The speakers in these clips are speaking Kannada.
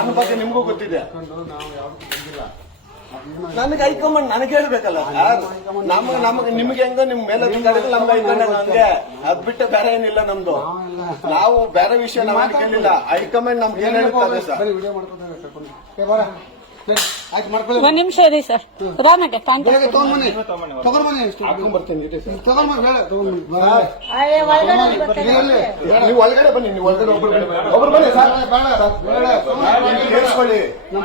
ನನ್ನ ಬಗ್ಗೆ ನಿಮ್ಗೂ ಗೊತ್ತಿದೆ. ನನಗೆ ಹೈಕಮಾಂಡ್ ನನಗೆ ಹೇಳ್ಬೇಕಲ್ಲ ಸರ್. ನಮಗೆ ನಿಮ್ಗೆ ಹೆಂಗ ನಿಮ್ ಮೇಲಧಿಕಾರಿಗಳು ನಮ್ಗೆ ಹೈಕಮಾಂಡ್ ನಮ್ಗೆ ಅದ್ ಬಿಟ್ಟು ಬೇರೆ ಏನಿಲ್ಲ ನಮ್ದು. ನಾವು ಬೇರೆ ವಿಷಯ ನಾವು ಕೇಳಿಲ್ಲ. ಹೈಕಮಾಂಡ್ ನಮ್ಗೆ ಏನ್ ಹೇಳ್ತಾರೆ ಸರ್. ಒಂದ್ ನಿಮಿಷ ಇದೆ ಸರ್. ಉದಾಹರಣೆಗೆ ನೀವು ಒಳಗಡೆ ಬನ್ನಿ. ನೀವು ಒಳಗಡೆ ಒಬ್ರು ಬನ್ನಿ ಸರ್. ಕೇಳಿಸ್ಕೊಳ್ಳಿ.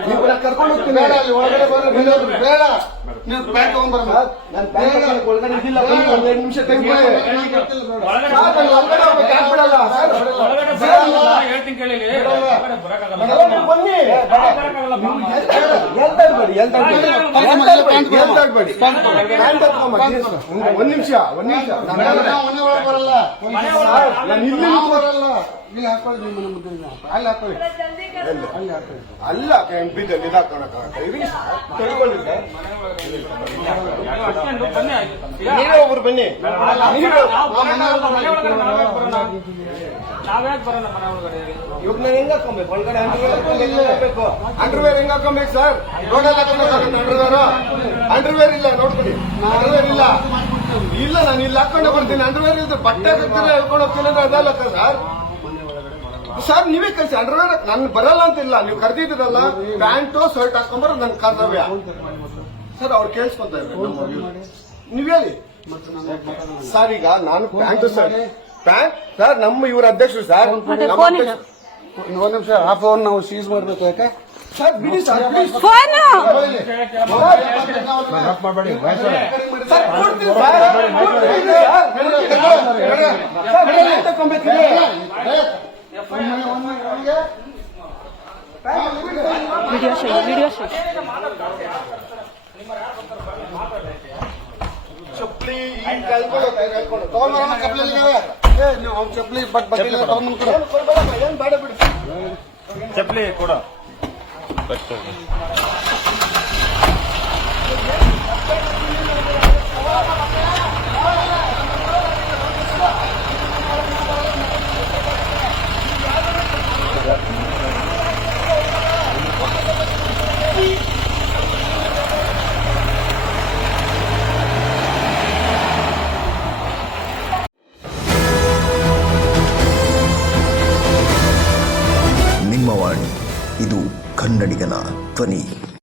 ನೀವು ಕರ್ಕೊಂಡು ಹೋಗ್ತೀನಿ. ಒಳಗಡೆ ಬೇಡ. ನೀವು ಬ್ಯಾಂಕ್ ತಗೊಂಡ್ಬರ. ನಾನು ಬ್ಯಾಂಕ್ ಒಳಗಡೆ ಇದ್ದಿಲ್ಲ. ಒಂದ್ 2 ನಿಮಿಷ ಟೈಮ್ ಕೊಡಿ. ಬನ್ನಿ. ಒಂದ್ ನಿಮಿಷ ಅಲ್ಲ ಎಂಪಿದಲ್ಲಿ ನೀವೇ ಒಬ್ರು ಬನ್ನಿ. ಇವಾಗ ನಾನು ಹೆಂಗ್ ಹಾಕೊಬೇಕು ಒಳಗಡೆ? ಅಂಡರ್ವೇರ್ ಹೆಂಗ್ ಹಾಕೊಬೇಕು ಸರ್? ರೋಡಲ್ಲಿ ಹಾಕೊಂಡ್ರೆ ಅಂಡರ್ವೇರ್ ಇಲ್ಲ ನೋಡ್ಕೊಳ್ಳಿ. ಅಂಡರ್ವೇರ್ ಇಲ್ಲ. ಇಲ್ಲ ನಾನು ಇಲ್ಲಿ ಹಾಕೊಂಡೆ ಬರ್ತೀನಿ. ಅಂಡರ್ವೇರ್ ಇದ್ರೆ ಬಟ್ಟೆ ಹಾಕ್ತಾರೆ ಹೇಳ್ಕೊಂಡು ಹೋಗ್ತೀನಿ ಅಂದ್ರೆ ಅದಲ್ಲ ಸರ್. ಸರ್ ನೀವೇ ಕಳಿಸಿ. ಅಂಡರ್ವೇರ್ ನನ್ ಬರಲ್ಲ ಅಂತಿಲ್ಲ. ನೀವು ಕರೆದಿದ್ದೀರಲ್ಲ, ಪ್ಯಾಂಟು ಶರ್ಟ್ ಹಾಕೊಂಡ್ಬರೋದು ನನ್ ಕರ್ತವ್ಯ ಸರ್. ಅವ್ರು ಕೇಳಿಸ್ಕೊಂತ ಇದ್ದಾರೆ. ನೀವ್ ಹೇಳಿ ಸರ್. ಈಗ ನಾನು ಪ್ಯಾಂಟು ಪ್ಯಾಂಟ್ ಸರ್ ನಮ್ಮ ಇವ್ರ ಅಧ್ಯಕ್ಷರು ಸರ್. ಒಂದ್ ನಿಮಿಷ ಆ ಫೋನ್ ನಾವು ಸೀಸ್ ಮಾಡ್ಬೇಕು. ಯಾಕೆ ಸರ್? ಬಿಡಿ ಸರ್. ಮಾಡಬೇಡಿ ಸರ್. ವಿಡಿಯೋ ಚಪ್ಪಲಿ ಚಪ್ಪಲಿ ಬಟ್ ಏನ್ ಬೇಡ ಬಿಡಿ. ಚಪ್ಪಲಿ ಕೊಡ.